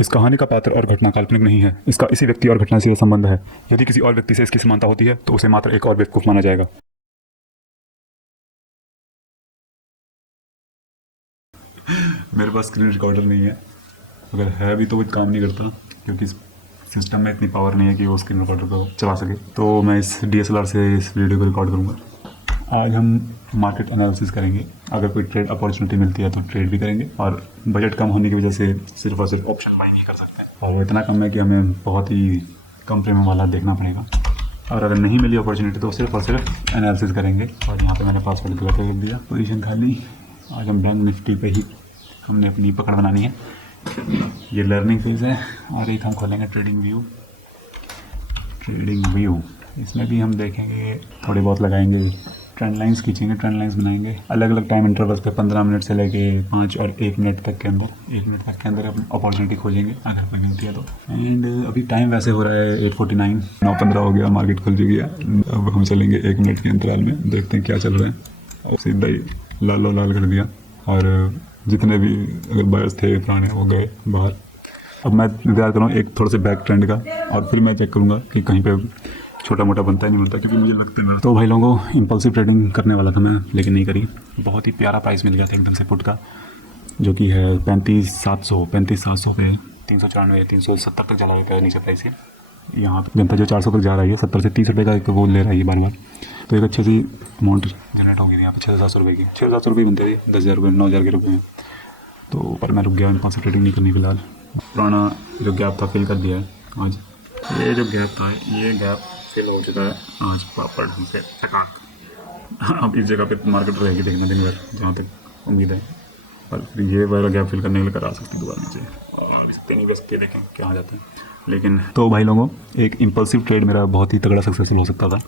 इस कहानी का पात्र और घटना काल्पनिक नहीं है। इसका इसी व्यक्ति और घटना से संबंध है। यदि किसी और व्यक्ति से इसकी समानता होती है तो उसे मात्र एक और बेवकूफ़ माना जाएगा। मेरे पास स्क्रीन रिकॉर्डर नहीं है, अगर है भी तो वो काम नहीं करता क्योंकि सिस्टम में इतनी पावर नहीं है कि वो स्क्रीन रिकॉर्डर को चला सके। तो मैं इस DSLR से इस वीडियो को रिकॉर्ड करूँगा। आज हम मार्केट एनालिसिस करेंगे। अगर कोई ट्रेड अपॉर्चुनिटी मिलती है तो ट्रेड भी करेंगे, और बजट कम होने की वजह से सिर्फ और सिर्फ ऑप्शन बाइंग ही कर सकते हैं, और वो इतना कम है कि हमें बहुत ही कम प्रीमियम वाला देखना पड़ेगा। और अगर नहीं मिली अपॉर्चुनिटी तो सिर्फ और सिर्फ एनालिसिस करेंगे। और यहाँ पे मैंने पासवर्ड गलत कर दिया, पोजीशन खाली। आज हम बैंक निफ्टी पे ही हमने अपनी पकड़ बनानी है। ये लर्निंग फेज है, और एक हम खोलेंगे ट्रेडिंग व्यू। इसमें भी हम देखेंगे, थोड़े बहुत लगाएंगे, ट्रेंड लाइंस खींचेंगे, ट्रेंड लाइंस बनाएंगे अलग अलग टाइम इंटरवल्स पे 15 मिनट से लेके 5 और 1 मिनट तक के अंदर अपनी अपॉर्चुनिटी खोजेंगे अगर कोई मिलती है तो। एंड अभी टाइम वैसे हो रहा है 8:49, 9:15 हो गया, मार्केट खुल चुकी है। अब हम चलेंगे 1 मिनट के अंतराल में, देखते हैं क्या चल रहा है। अब सीधा ही लाल कर दिया, और जितने भी अगर बायर्स थे पुराने वो गए बाहर। अब मैं इंतजार करूँ एक थोड़ा सा बैक ट्रेंड का, और फिर मैं चेक करूँगा कि कहीं पे छोटा मोटा बनता है नहीं बनता, क्योंकि मुझे लगता है। तो भाई लोगों को इम्पल्सिव ट्रेडिंग करने वाला था मैं, लेकिन नहीं करी। बहुत ही प्यारा प्राइस मिल गया था एकदम से पुट का, जो कि है 35,700 पे 394 370 तक चला गया नीचे प्राइस के। यहाँ पे जनता जो 400 तक जा रही है, 70 से 30 रुपये का एक वो ले रहा है बार बार। तो एक अच्छी सी अमाउंट जनरेट होगी यहाँ पे 6,700 रुपये की। 6,700 रुपये बनते थे 10,000 रुपये 9,000 के रुपये में। तो पर मैं रुक गया, पाँच से ट्रेडिंग नहीं करनी फिलहाल। पुराना जो गैप था फिल कर दिया है आज। ये जो गैप था ये गैप फिल हो चुका है आज प्रॉपर ढंग से चकाक। अब इस जगह पे मार्केट रहेगी देखना दिन भर, जहाँ तक उम्मीद है। और ये वाला गैप फिल करने के लिए करा सकते दोबारा नीचे, और भी सकते नहीं कर सकते, देखें क्या आ जाता है। लेकिन तो भाई लोगों, एक इम्पल्सिव ट्रेड मेरा बहुत ही तगड़ा सक्सेसफुल हो सकता था।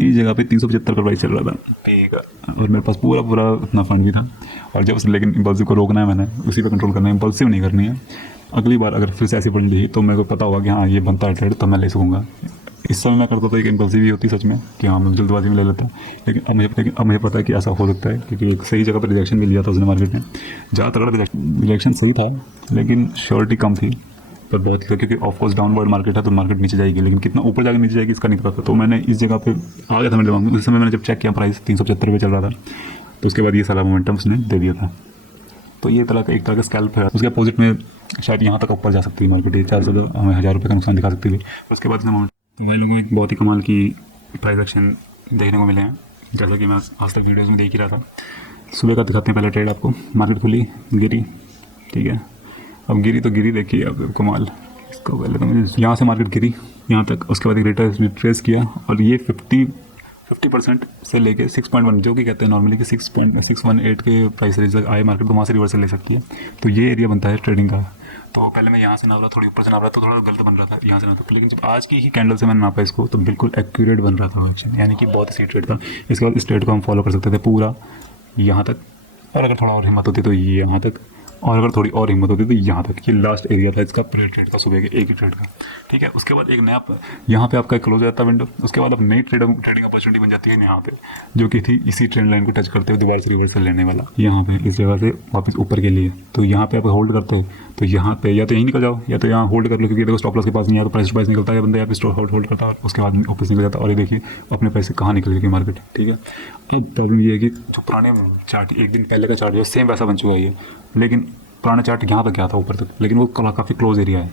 इस जगह पे 375 का प्राइस चल रहा था, ठीक है, और मेरे पास पूरा अपना फंड भी था। और जब लेकिन इम्पल्सिव को रोकना है, मैंने उसी पे कंट्रोल करना है, इम्पल्सिव नहीं करनी है। अगली बार अगर फिर से ऐसी पड़ी रही तो मेरे को पता होगा कि हाँ ये बनता है ट्रेड, तो मैं ले सकूँगा। इस समय मैं करता था एक इम्पल्सिव ही होती सच में कि हाँ मैं जल्दबाजी में ले लेता, लेकिन अब मुझे पता है कि ऐसा हो सकता है, क्योंकि एक सही जगह पर रिजेक्शन मिल गया था उसने मार्केट में। ज़्यादा तगड़ा रिजेक्शन सही था, लेकिन श्योरिटी कम थी पर बहुत ही, क्योंकि ऑफकोर्स डाउनवर्ड मार्केट है तो मार्केट नीचे जाएगी, लेकिन कितना ऊपर जाकर नीचे जाएगी इसका नहीं पता। तो मैंने इस जगह पे आ गया था मेरे दिमाग में। उस समय मैंने जब चेक किया प्राइस 375 रुपये चल रहा था, तो उसके बाद ये सारा मोमेंटम उसने दे दिया था। तो ये एक तरह का स्कैल्प है। उसके अपोजिट में शायद यहाँ तक ऊपर जा सकती है मार्केट, 400 हमें 1,000 रुपये का नुकसान दिखा सकती थी। उसके बाद इसमें तो भाई लोगों को बहुत ही कमाल की प्राइस एक्शन देखने को मिले हैं, जैसा कि मैं आज तक वीडियोज़ में देख ही रहा था। सुबह का दिखाते हैं पहले ट्रेड आपको। मार्केट खुली, गिरी, ठीक है। अब गिरी तो गिरी, देखिए अब कमाल। इसको पहले तो मुझे यहाँ से मार्केट गिरी यहाँ तक, उसके बाद एक रिट्रेस किया, और ये 50% से लेके 6.1, जो कि कहते हैं नॉर्मली कि 6.618 के प्राइस रेंज तक आए मार्केट, तो वहाँ से रिवर्सल ले सकती है। तो ये एरिया बनता है ट्रेडिंग का। तो पहले मैं यहाँ से नाप रहा, थोड़ी ऊपर से नाप रहा, तो थोड़ा गलत बन रहा था यहाँ से नाप, लेकिन जब आज की ही कैंडल से मैंने नापा इसको तो बिल्कुल एक्यूरेट बन रहा था वो एक्शन, यानी कि बहुत सही ट्रेड था। इसके बाद इस ट्रेड को हम फॉलो कर सकते थे पूरा यहाँ तक, और अगर थोड़ा और हिम्मत होती तो ये यहाँ तक, और अगर थोड़ी और हिम्मत होती तो यहाँ तक। ये लास्ट एरिया था इसका पूरे ट्रेड का, सुबह के एक ही ट्रेड का, ठीक है। उसके बाद एक नया यहाँ पे आपका क्लोज हो जाता है विंडो। उसके बाद अब नई ट्रेडिंग अपॉर्चुनिटी बन जाती है यहाँ पे, जो कि थी इसी ट्रेंड लाइन को टच करते हुए दोबारा से रिवर्सल लेने वाला, यहाँ पे इस जगह से वापस ऊपर के लिए। तो यहाँ पे आप होल्ड करते हो तो यहाँ पे या तो यहीं निकल जाओ, या तो यहाँ होल्ड कर लो, क्योंकि देखो स्टॉप लॉस के पास नहीं है तो प्राइस निकलता है, बंदा यहाँ पे स्टॉप होल्ड करता है, उसके बाद वापस निकल जाता है। और ये देखिए अपने पैसे कहाँ निकल गए मार्केट, ठीक है। अब प्रॉब्लम ये है कि जो पुराने चार्ट एक दिन पहले का चार्ट जो सेम वैसा बन चुका है ये, लेकिन पुराना चार्ट यहाँ तक गया था ऊपर तक, लेकिन वो काफ़ी क्लोज एरिया है।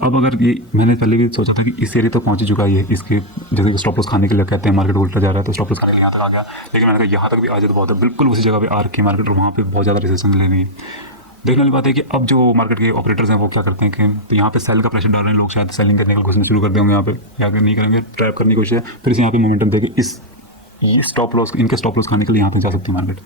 अब अगर ये मैंने पहले भी सोचा था कि इस एरिया तक पहुँच चुका है ये, इसके जैसे कि स्टॉप लॉस खाने के लिए कहते हैं मार्केट उल्टा जा रहा है, तो स्टॉप लॉस खाने के लिए यहाँ तक आ गया, लेकिन मैंने कहा यहाँ तक भी आ जाए तो बहुत है। बिल्कुल उसी जगह पे आ रखी मार्केट, और वहाँ पे बहुत ज़्यादा रिसेशन लेनी है। देखने वाली बात है कि अब जो मार्केट के ऑपरेटर्स हैं वो क्या करते हैं कि तो यहाँ पे सेल का प्रेशर डाल रहे हैं लोग, शायद सेलिंग करने का कोशिश शुरू कर देंगे यहाँ पे, या अगर नहीं करेंगे ट्रैप करने की कोशिश है, फिर से यहाँ पे मोमेंटम देके ये स्टॉप लॉस, इनके स्टॉप लॉस खाने के लिए यहाँ पे जा सकती है मार्केट।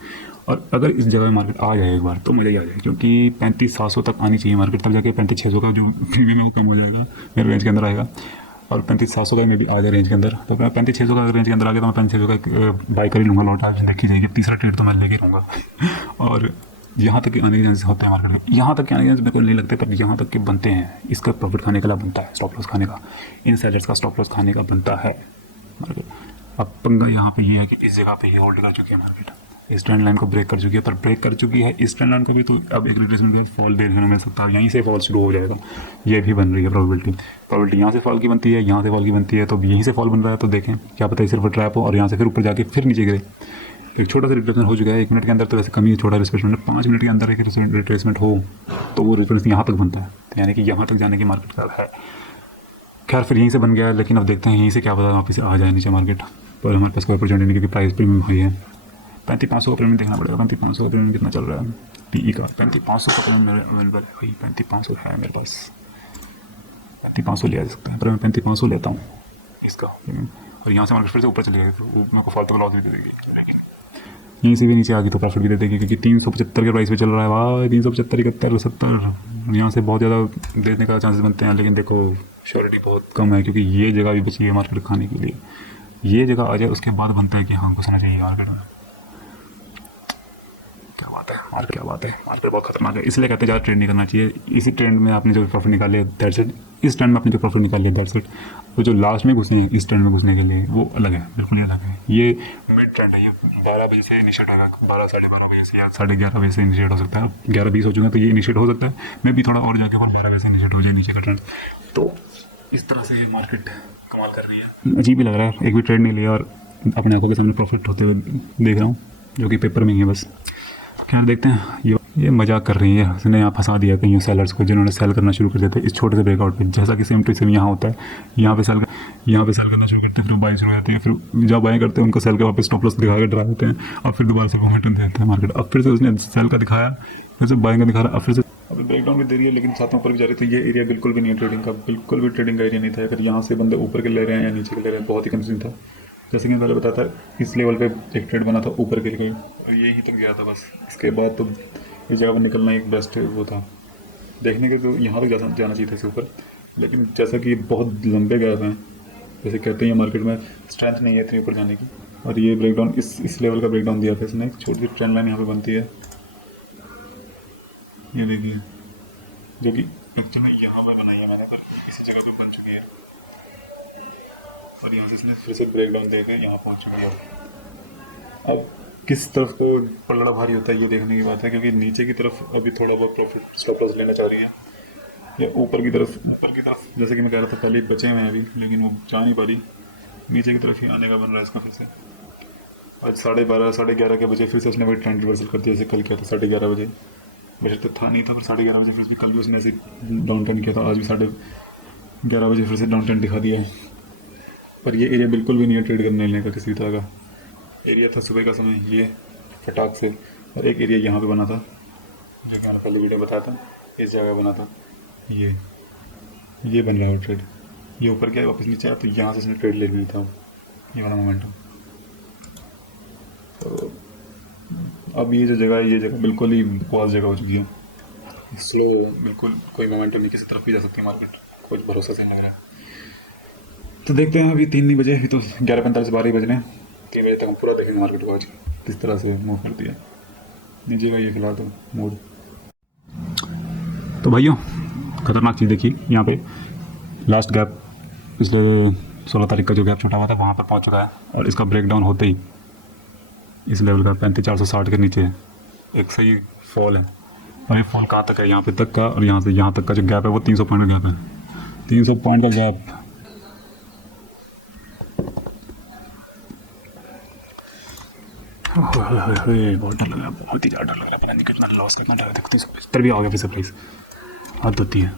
और अगर इस जगह में मार्केट आ जाए एक बार तो मज़ा ही आ जाए, क्योंकि 35,700 तक आनी चाहिए मार्केट, तब जाके 35,600 का जो प्रीमियम है वो कम हो जाएगा, मेरे रेंज के अंदर आएगा। और 35,700 का में भी आ जाए रेंज के अंदर, तो मैं 35,600 का रेंज के अंदर आ गया तो मैं 35,600 का बाई कर ही लूँगा लॉट। आज देखी जाएगी, तीसरा ट्रेड तो मैं लेके रहूँगा। और यहाँ तक के आने के चांसेस होते हैं मार्केट में, यहाँ तक के आने के चांसेस मेरे को नहीं लगते, पर यहाँ तक के बनते हैं। इसका प्रॉफिट खाने का बनता है, स्टॉप लॉस खाने का, इन सेलर्स का स्टॉप लॉस खाने का बनता है मार्केट। अब पंगा यहाँ पे ये है कि इस जगह पे ही होल्ड कर चुकी है मार्केट, इस ट्रेंड लाइन को ब्रेक कर चुकी है, पर ब्रेक कर चुकी है इस ट्रेंड लाइन को भी, तो अब एक रिट्रेसमेंट के बाद फॉल देखने को मिल सकता है, यहीं से फॉल शुरू हो जाएगा। ये भी बन रही है प्रोबेबिलिटी यहाँ से फॉल की बनती है, यहाँ से फॉल की बनती है, तो यहीं से फॉल बन रहा है। तो देखें क्या पता है सिर्फ ट्रैप हो और यहाँ से फिर ऊपर जाके फिर नीचे गिरे। एक छोटा सा रिट्रेसमेंट हो चुका है 1 मिनट के अंदर, तो वैसे कम ही छोटा रिट्रेसमेंट है। 5 मिनट के अंदर एक रिट्रेसमेंट हो तो वो रिट्रेसमेंट यहाँ तक बनता है, तो यानी कि यहाँ तक जाने की मार्केट का है। खैर फिर यहीं से बन गया, लेकिन अब देखते हैं यहीं से क्या पता वापस आ जाए नीचे मार्केट पर। हमारे पास कोई अपॉर्चुनिटी नहीं, क्योंकि प्राइस प्रीमियम हुई है। 35,500 का प्रीमियम देखना पड़ेगा। 35,500 का प्रीमियम कितना चल रहा है PE का? 35,500 का प्रीमियम अवेलेबल है भाई। 35,500 है मेरे पास, 35,500 लिया जा सकता है, पर मैं 35,500 लेता हूँ इसका प्रीमियम। और यहाँ से मार्केट फिर से ऊपर चली गई, तो मेरे को फालतू का लॉस भी दे देगी। यहीं से भी नीचे आ गई तो प्रॉफिट भी दे देगी, क्योंकि 375 के प्राइस पे चल रहा है भाई। 375, 71, 70 यहाँ से बहुत ज़्यादा देने का चांसेस बनते हैं, लेकिन देखो श्योरिटी बहुत कम है, क्योंकि ये जगह भी बची है मार्केट खाने के लिए। ये जगह आ जाए उसके बाद बनता है कि हाँ घुसना चाहिए मार्केट में। क्या बात है मार्केट, क्या बात है, मार्केट बहुत खतरनाक है। इसलिए कहते हैं ज़्यादा ट्रेड नहीं करना चाहिए। इसी ट्रेंड में आपने जो प्रॉफिट निकाले दैट्स इट, इस ट्रेंड में आपने जो प्रॉफिट निकाले दैट्स इट। तो जो लास्ट में घुसे हैं इस ट्रेंड में घुसने के लिए, वो अलग है, बिल्कुल ही अलग है। ये मिड ट्रेंड है, ये 12 बजे से इनिशिएट होगा, 12 साढ़े 12 बजे से या 11:30 बजे से इनिशिएट हो सकता है। 11:20 हो चुका है, तो ये इनिशिएट हो सकता है। मैं भी थोड़ा और जाके 12 बजे से इनिशिएट हो जाए नीचे का ट्रेंड। तो इस तरह से ये मार्केट कमाल कर रही है। अजीब ही लग रहा है, एक भी ट्रेड नहीं लिया और अपने आंखों के सामने प्रॉफिट होते हुए देख रहा हूँ, जो कि पेपर में ही है बस। क्या देखते हैं, ये मजाक कर रही है, उसने यहाँ फंसा दिया कहीं सेलर्स को, जिन्होंने सेल करना शुरू कर देते हैं इस छोटे से ब्रेकआउट पे। जैसा कि सेम टू सेम यहाँ होता है, यहाँ पे सेल करना शुरू करते हैं, फिर बाई शुरू हो जाती है, फिर जब बाई करते हैं उनको सेल के वापस स्टॉप लॉस दिखा कर डरा देते हैं, और फिर दोबारा से मोमेंटम देते हैं मार्केट। अब फिर से उसने सेल का दिखाया, फिर से बाइंग का दिखा रहा, अब फिर से अभी ब्रेकडाउन भी दे रही है, लेकिन साथ में ऊपर भी जा रही है। तो ये एरिया बिल्कुल भी नहीं है ट्रेडिंग का, बिल्कुल भी ट्रेडिंग का एरिया नहीं था। अगर यहाँ से बंदे ऊपर के ले रहे हैं या नीचे के ले रहे हैं, बहुत ही कंफ्यूजन था। जैसे कि मैं पहले बताया था, इस लेवल पे एक ट्रेड बना था, ऊपर गिर गई और यही तक गया था बस। इसके बाद तो इस जगह पर निकलना एक बेस्ट वो था देखने के, तो यहाँ तक जाना चाहिए था इसके ऊपर। लेकिन जैसा कि बहुत लंबे गैप हैं, जैसे कहते हैं मार्केट में स्ट्रेंथ नहीं है इतनी ऊपर जाने की, और ये ब्रेकडाउन इस लेवल का ब्रेकडाउन दिया था इसने। एक छोटी सी ट्रेंड लाइन यहाँ पे बनती है, ये देखिए, जो कि एक्चुअली यहाँ पर बनाई है मैंने, पर इसी जगह पे बन चुकी है। और यहाँ से इसने फिर से ब्रेकडाउन दे के यहाँ पहुँच चुकी है। अब किस तरफ को पलड़ा भारी होता है ये देखने की बात है, क्योंकि नीचे की तरफ अभी थोड़ा बहुत प्रॉफिट स्टॉप लॉस लेना चाह रही है, या ऊपर की तरफ जैसे कि मैं कह रहा था पहले बचे हुए हैं अभी, लेकिन वो जा नहीं पा रही। नीचे की तरफ ही आने का बन रहा है इसका फिर से। आज 12:30 11:30 के बजे फिर से उसने वही ट्रेंड रिवर्सल कर दिया, जैसे कल किया था 11:30 बजे। वैसे तो था नहीं था, पर 11:30 बजे फिर भी कल भी उसने ऐसे डाउन ट्रेंड किया था, आज भी 11:30 बजे फिर से डाउन ट्रेंड दिखा दिया है। पर ये एरिया बिल्कुल भी नहीं है ट्रेड करने लेने का किसी तरह का। एरिया था सुबह का समय ये फटाक से, और एक एरिया यहाँ पे बना था, जो कि मैंने पहले वीडियो बताया था, इस जगह बना था। ये बन रहा है ट्रेड, ये ऊपर गया वापस नीचे आया, तो यहाँ से इसने ट्रेड ले लिया था, ये वाला मोमेंटम। तो अब ये जो जगह है, ये जगह बिल्कुल ही बकवास जगह हो चुकी है, स्लो, बिल्कुल कोई मोमेंटम नहीं, किसी तरफ भी जा सकती है मार्केट, कोई भरोसा से नहीं लग रहा है। तो देखते हैं, अभी 3 नहीं बजे, अभी तो 11:45 12 बज रहे हैं। 3 बजे तक हम पूरा देखेंगे मार्केट को आज किस तरह से मूव करती है। नीचे का ये फिलहाल तो मूड। तो भाइयों खतरनाक चीज़ देखी, यहाँ पे लास्ट गैप पिछले 16 तारीख का जो गैप छूटा हुआ था वहाँ पर पहुँच चुका है, और इसका ब्रेकडाउन होते ही इस लेवल का 35,460 के नीचे एक सही फॉल है। और ये फॉल कहाँ तक है, यहाँ पे तक का, और यहाँ से यहाँ तक का जो गैप है वो 300 पॉइंट का गैप है। 300 पॉइंट का गैप, बहुत डर लग रहा है, बहुत ही ज़्यादा डर लग रहा है। पता नहीं कितना लॉस करना डर है। 375 भी आ गया फिर से प्राइस, हद होती है।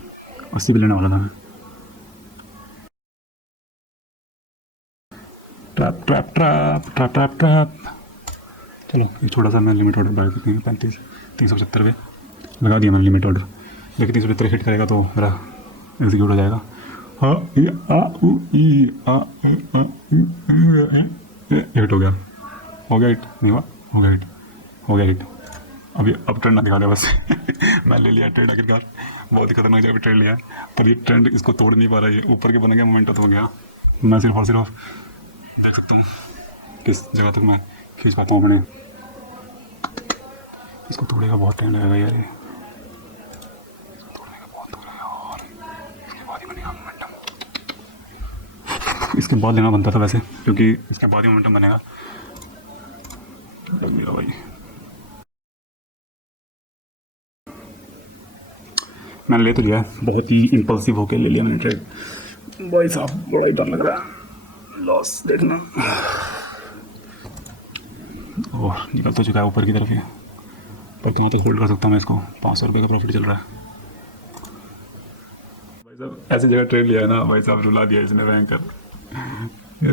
80 भी लेने वाला था मैं। Trap trap trap trap trap trap. चलो ये छोटा सा मैं लिमिट ऑर्डर बाय करती हूँ, 375 पे लगा दिया मैंने लिमिट ऑर्डर। लेकिन 375 हिट करेगा तो मेरा एग्जीक्यूट हो जाएगा। हाँ हिट हो गया, हिट नहीं हुआ, हो गया हिट। अभी अब ट्रेंड ना दिखा दिया बस मैं ले लिया ट्रेड आखिरकार, बहुत ही खतरनाक जगह पे ट्रेड लिया है, पर ये ट्रेंड इसको तोड़ नहीं पा रहा है। ऊपर के बन गया मोमेंटम तो हो गया, मैं सिर्फ और सिर्फ देख सकता हूँ किस जगह तक मैं खींच पाता हूँ अपने। इसको तोड़ेगा बहुत टाइम लगेगा यार, तोड़ने का बहुत हो रहा है, और इसके बाद ही बनेगा मोमेंटम। इसके बाद लेना बनता था वैसे, क्योंकि इसके बाद ही मोमेंटम बनेगा। भाई मैंने ले तो लिया है, बहुत ही इम्पल्सिव होके ले लिया मैंने ट्रेड। भाई साहब बड़ा ही डर लग रहा है, लॉस देखना। ओह निकल तो चुका है ऊपर की तरफ ही, पर कहाँ तक होल्ड कर सकता हूँ मैं इसको। 500 रुपये का प्रॉफिट चल रहा है भाई साहब। ऐसी जगह ट्रेड लिया है ना भाई साहब, रुला दिया इसने भयंकर। ये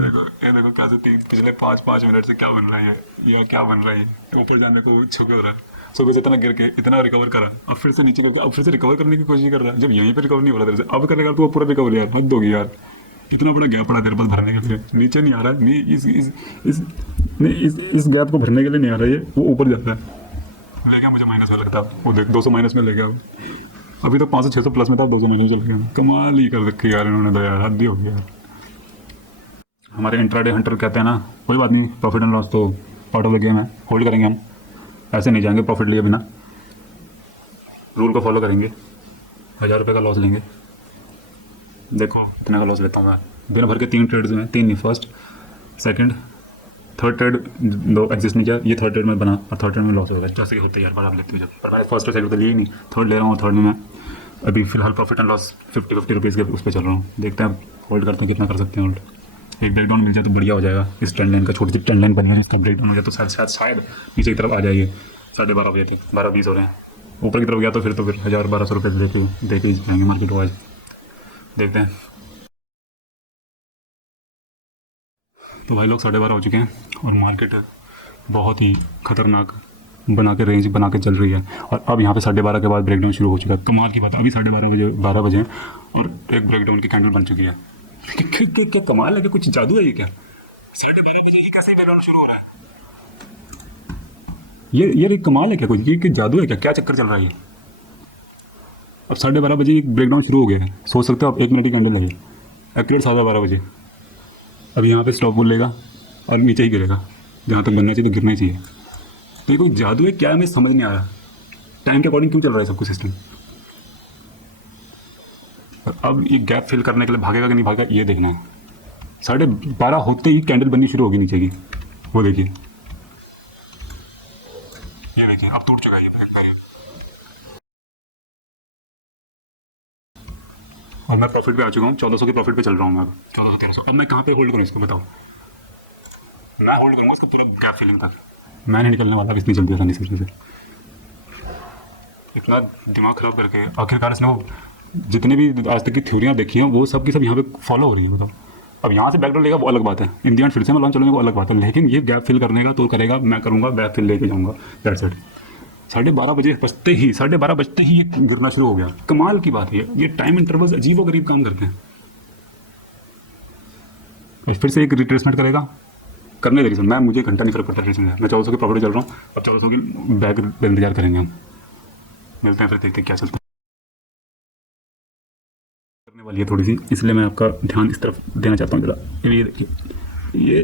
देखो कैसे पिछले 5 मिनट से क्या बन रहा है ये क्या बन रहा है। ऊपर जाने को छुपे हो रहा है, सुबह से इतना गिर के इतना रिकवर करा, अब फिर से नीचे करके अब फिर से रिकवर करने की कोशिश कर रहा है। जब यहीं पे रिकवर नहीं हो रहा तेरे से, अब करेगा तो पूरा रिकवर यार, हद होगी यार। इतना बड़ा गैप पड़ा तेरे पास भरने के लिए, नीचे नहीं आ रहा है, नहीं इस गैप को भरने के लिए नहीं आ रहा है, वो ऊपर जाता है। ले गया मुझे माइनस में लगता है, वो देख 200 माइनस में ले गया वो। अभी तो 500-600 प्लस में था, 200 माइनस में चल गया। कमाल ही कर रखी यार इन्होंने तो यार, हद ही हो गया यार। हमारे इंट्राडे हंटर कहते हैं ना, कोई बात नहीं, प्रॉफिट एंड लॉस तो पार्ट ऑफ द गेम है, होल्ड करेंगे हम, ऐसे नहीं जाएंगे प्रॉफिट लिए बिना, रूल को फॉलो करेंगे। 1000 रुपये का लॉस लेंगे, देखो इतना का लॉस लेता हूँ मैं। दिन भर के 3 ट्रेड्स में, 3 नहीं, first second third trade 2 exist नहीं किया, ये थर्ड ट्रेड में बना और थर्ड ट्रेड में लॉस हो गया। जैसे कि होते यार बार आप लेते हो जब, पर मैंने फर्स्ट और सेकंड तो लिए ही नहीं, थर्ड ले रहा हूँ। थर्ड में मैं अभी फिलहाल प्रॉफिट एंड लॉस 50-50 रुपीज़ के उस पर चल रहा हूँ। देखते हैं होल्ड करते हैं कितना कर सकते हैं होल्ड। एक ब्रेकडाउन मिल जाए तो बढ़िया हो जाएगा। इस ट्रेंड लाइन का छोटी सी ट्रेंड लाइन बनी है, इसका ब्रेकडाउन हो जाए तो शायद नीचे की तरफ आ जाइए। 12:30 बजे थे, 12:20 हो रहे हैं, ऊपर की तरफ गया तो फिर 1000-1200 रुपये दे के जाएंगे मार्केट वाइज। देखते हैं। तो भाई लोग 12:30 हो चुके हैं और मार्केट बहुत ही खतरनाक बना के रेंज बना के चल रही है। और अब यहाँ पे 12:30 के बाद ब्रेकडाउन शुरू हो चुका है। कमाल की बात, अभी 12:30 बजे हैं और एक ब्रेकडाउन की कैंडल बन चुकी है। क्या कमाल है, कि कुछ जादू है ये क्या? 12:30 बजे ही कैसे ब्रेकडाउन शुरू हो रहा है? ये कमाल है क्या? कुछ ये जादू है क्या? क्या चक्कर चल रहा है ये? अब 12:30 बजे एक ब्रेकडाउन शुरू हो गया है। सोच सकते हो आप, 1 मिनट की कैंडल लगी, एक्यूरेट 12:30 बजे। अब यहाँ पे स्टॉप बोल लेगा और नीचे ही गिरेगा, जहाँ तक बनना चाहिए तो गिरना ही चाहिए। तो ये कोई जादू है क्या, हमें समझ नहीं आ रहा। टाइम के अकॉर्डिंग क्यों चल रहा है सब कुछ सिस्टम? और अब ये गैप फिल करने के लिए भागेगा कि नहीं भागेगा ये देखना है। 12:30 होते ही कैंडल बननी शुरू होगी नीचे की, वो देखिए, ये देखिए अब टूट चुका है ये। और मैं प्रॉफिट पे आ चुका हूँ, 1400 के प्रॉफिट पे चल रहा हूँ मैं अब, 1400-1300। अब मैं कहाँ पे होल्ड करूँ इसको बताओ? मैं होल्ड करूँगा इसका पूरा गैप फिलिंग तक, मैं नहीं निकलने वाला इतनी जल्दी आसानी से। इतना दिमाग खराब करके आखिरकार इसने वो जितने भी आज तक की थ्योरियाँ देखी हैं वो सब की सब यहाँ पे फॉलो हो रही है, बताओ। अब यहाँ से बैकडाउन लेगा वो अलग बात है, इन दी एंड फिर से मैं लॉन्च चलूँगा वो अलग बात है, लेकिन ये गैप फिल करने का तो करेगा, मैं करूँगा, गैप फिल लेके जाऊँगा, दैट्स इट। 12:30 बजे बजते ही 12:30 बजते ही ये गिरना शुरू हो गया। कमाल की बात है, ये टाइम इंटरवल्स अजीब व गरीब काम करते हैं। फिर से एक रिट्रेसमेंट करेगा, करने देगी सर, मैं मुझे घंटा नहीं फर्क पड़ता रिट्रेसमेंट। मैं 1400 के प्रॉफिट चल रहा हूँ, अब 1400 की बैक इंतजार करेंगे हम। मिलते हैं फिर, देखते हैं क्या चलता है। करने वाली है थोड़ी सी, इसलिए मैं आपका ध्यान इस तरफ देना चाहता हूँ जरा। ये देखिए, ये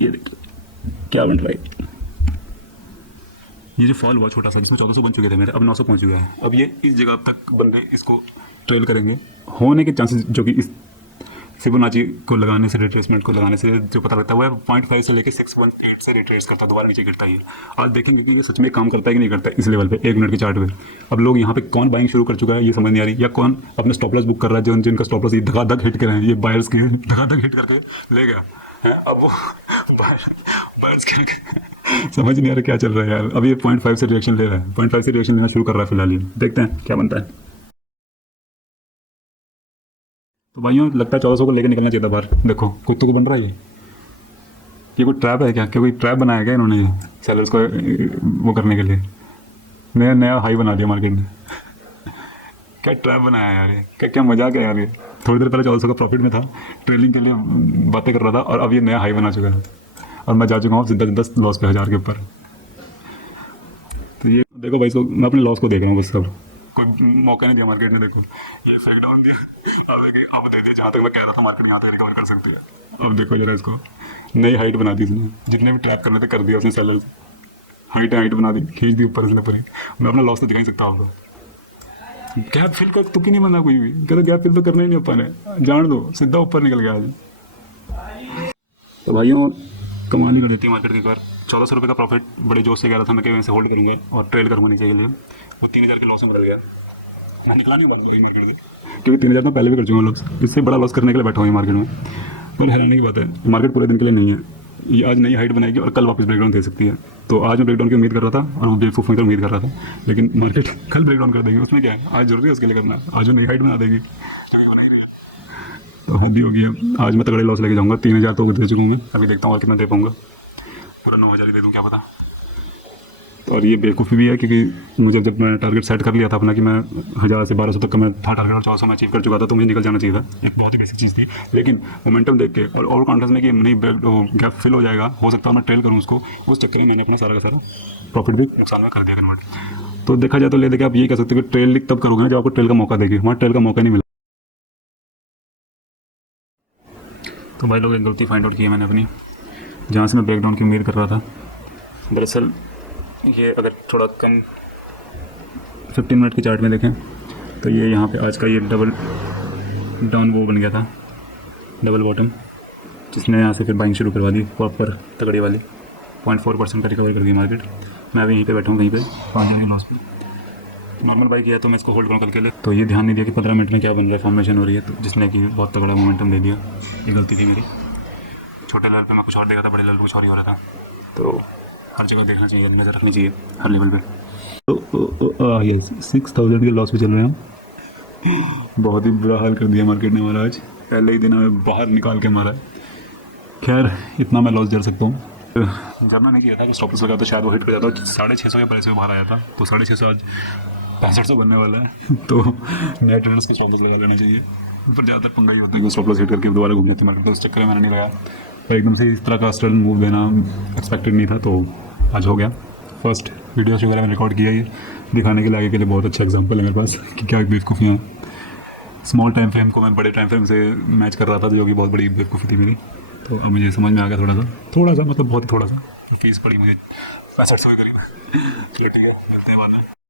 देखिए क्या बन रहा है। ये जो फॉल हुआ छोटा सा, जिसमें 1400 बन चुके थे मेरे, अब 900 पहुंच चुका है। अब ये इस जगह तक बंदे इसको ट्रेल करेंगे, होने के चांसेस जो कि इस फिबोनाची को लगाने से, रिट्रेसमेंट को लगाने से जो पता लगता है वो है 0.5 से लेकर 618 से रिट्रेस करता है, दोबारा नीचे गिरता है। आज देखेंगे कि ये सच में काम करता है कि नहीं करता है इस लेवल पे, 1 मिनट के चार्ट पे। अब लोग यहाँ पे कौन बाइंग शुरू कर चुका है ये समझ नहीं आ रही, या कौन अपने स्टॉप लॉस बुक कर रहा है, जिनका स्टॉप लॉस धकाधक हिट कर रहे हैं, ये बायर्स के धकाधक हिट करके ले गया। अब वो बायर्स के समझ नहीं आ रहा क्या चल रहा है यार। अब ये 0.5 से रिएक्शन ले रहा है, 0.5 से रिएक्शन लेना शुरू कर रहा है फिलहाल। ये देखते हैं क्या बनता है। तो भाइयों लगता है 1400 को लेकर निकलना चाहिए था बाहर। देखो कुत्तों को बन रहा है ये कोई ट्रैप है क्या? क्या कोई ट्रैप बनाया क्या इन्होंने सेलर्स को वो करने के लिए? नया हाई बना दिया मार्केट में। क्या ट्रैप बनाया यार ये, क्या मजाक है यार ये। थोड़ी देर पहले 1400 का प्रॉफिट में था, ट्रेलिंग के लिए बातें कर रहा था, और अब ये नया हाई बना चुका है और मैं जा चुका हूँ सीधा 10 लॉस पे, 1000 के ऊपर। तो ये देखो भाई, मैं अपने लॉस को देख रहा हूँ बस। सब कोई मौका नहीं दिया मार्केट ने, देखो ये फेक डाउन दिया, अब देखिए अब दे दिया। जहाँ तक मैं कह रहा था मार्केट यहाँ तक रिकवर कर सकती है, अब देखो जरा इसको, नई हाइट बना दी इसने। जितने भी ट्रैप करने थे कर दिया उसने, सेलर हाइट बना दी, खींच दी ऊपर इसने पूरी। मैं अपना लॉस तो दिखा ही सकता हूँ आपको। गैप फिल का तुक ही नहीं बना कोई भी, कहते गैप फिल तो करना ही नहीं अपन है, जान दो, सीधा ऊपर निकल गया आज। तो भाइयों कमाल ही कर देती है मार्केट की बार। 1400 रुपये का प्रॉफिट बड़े जोश से कह रहा था मैं कि वैसे होल्ड करूँगा और ट्रेड करूँगा नीचे के लिए, वो 3000 के लॉस में बदल गया। मैं निकला नहीं बात मार्केट से, क्योंकि 3000 मैं पहले भी कर चुका हूँ लॉस, इससे बड़ा लॉस करने के लिए बैठा हुआ मार्केट में। पर हैरानी की बात है, मार्केट पूरे दिन के लिए नहीं है, ये आज नई हाइट बनाएगी और कल वापस ब्रेकडाउन दे सकती है। तो आज मैं ब्रेकडाउन की उम्मीद कर रहा था और वो बेवकूफ़ होकर उम्मीद कर रहा था, लेकिन मार्केट कल ब्रेकडाउन कर देगी, उसमें क्या है, आज जरूरी है उसके लिए करना, आज वो नई हाइट बना देगी, तो हद ही होगी। अब आज मैं तगड़े लॉस लेके जाऊँगा, 3000 तो दे चुका हूँ मैं, अभी देखता हूँ और कितना दे पाऊँगा, पूरा 9000 ही दे दूँ क्या पता। और ये बेवकूफ़ी भी है क्योंकि मुझे जब मैं टारगेट सेट कर लिया था अपना कि मैं 1000 से 1200 तक का मैं था टारगेट और 1400 मैं अचीव कर चुका था, तो मुझे निकल जाना चाहिए था, एक बहुत ही बेसिक चीज़ थी। लेकिन मोमेंटम देख के और कॉन्फिडेंस में कि नहीं गैप फिल हो जाएगा, हो सकता है मैं ट्रेल करूँ उसको, उस चक्कर में मैंने अपना सारा का सारा प्रॉफिट भी नुकसान में कर दिया कन्वर्ट। तो देखा जाए तो ले देखिए आप ये कह सकते हो कि ट्रेल तब करोगे जब आपको ट्रेल का मौका देगी, वहाँ ट्रेल का मौका नहीं मिला। तो भाई लोग एक गलती फाइंड आउट की है मैंने अपनी, जहाँ से मैं ब्रेकडाउन की उम्मीद कर रहा था। दरअसल ये अगर थोड़ा कम 15 मिनट के चार्ट में देखें तो ये यहाँ पे आज का ये डबल डाउन वो बन गया था, डबल बॉटम, जिसने यहाँ से फिर बाइंग शुरू करवा दी प्रॉपर तगड़ी वाली, 0.4% का रिकवर कर दी मार्केट। मैं अभी यहीं पे बैठा हूँ कहीं पे 5 के लॉस पे। नॉर्मल बाई किया तो मैं इसको होल्ड करूँ कल के लिए, तो ये ध्यान नहीं दिया कि 15 मिनट में क्या बन रहा है, फॉर्मेशन हो रही है, तो जिसने कि बहुत तगड़ा मोमेंटम दे दिया। ये गलती थी मेरी, छोटे लेवल पे मैं कुछ और देखा था, बड़े लेवल पे कुछ और ही हो रहा था। तो हर जगह देखना चाहिए, नज़र रखनी चाहिए हर लेवल पे। तो ये 6000 के लॉस पे चल रहे हैं हम। बहुत ही बुरा हाल कर दिया मार्केट ने हमारा आज, पहले ही दिन हमें बाहर निकाल के मारा है। खैर इतना मैं लॉस झेल सकता हूँ। जब मैंने किया था कि स्टॉप लॉस लगा तो शायद वो हिट कर जाता, 650 के प्राइस में बाहर आया था, तो 650 आज 6500 बनने वाला है। तो नए ट्रेडर्स के स्टॉप लॉस लगा लेने चाहिए, पर ज़्यादातर पंगा ही होता है कि स्टॉप लॉस हिट करके दोबारा घूम जाते मार्केट, तो उस चक्कर में मैंने नहीं लगाया। पर एकदम से इस तरह का स्टर्न मूव देना एक्सपेक्टेड नहीं था, तो आज हो गया। फर्स्ट वीडियोस वगैरह मैंने रिकॉर्ड किया, ये दिखाने के लिए आगे के लिए बहुत अच्छा एग्जांपल है मेरे पास कि क्या बेवकूफ़ियाँ। स्मॉल टाइम फ्रेम को मैं बड़े टाइम फ्रेम से मैच कर रहा था, जो कि बहुत बड़ी बेवकूफ़ी थी मेरी। तो अब मुझे समझ में आ गया थोड़ा सा मतलब बहुत ही थोड़ा सा, फीस पड़ी मुझे 6500 के करीब। ठीक है, मिलते हैं बाद में।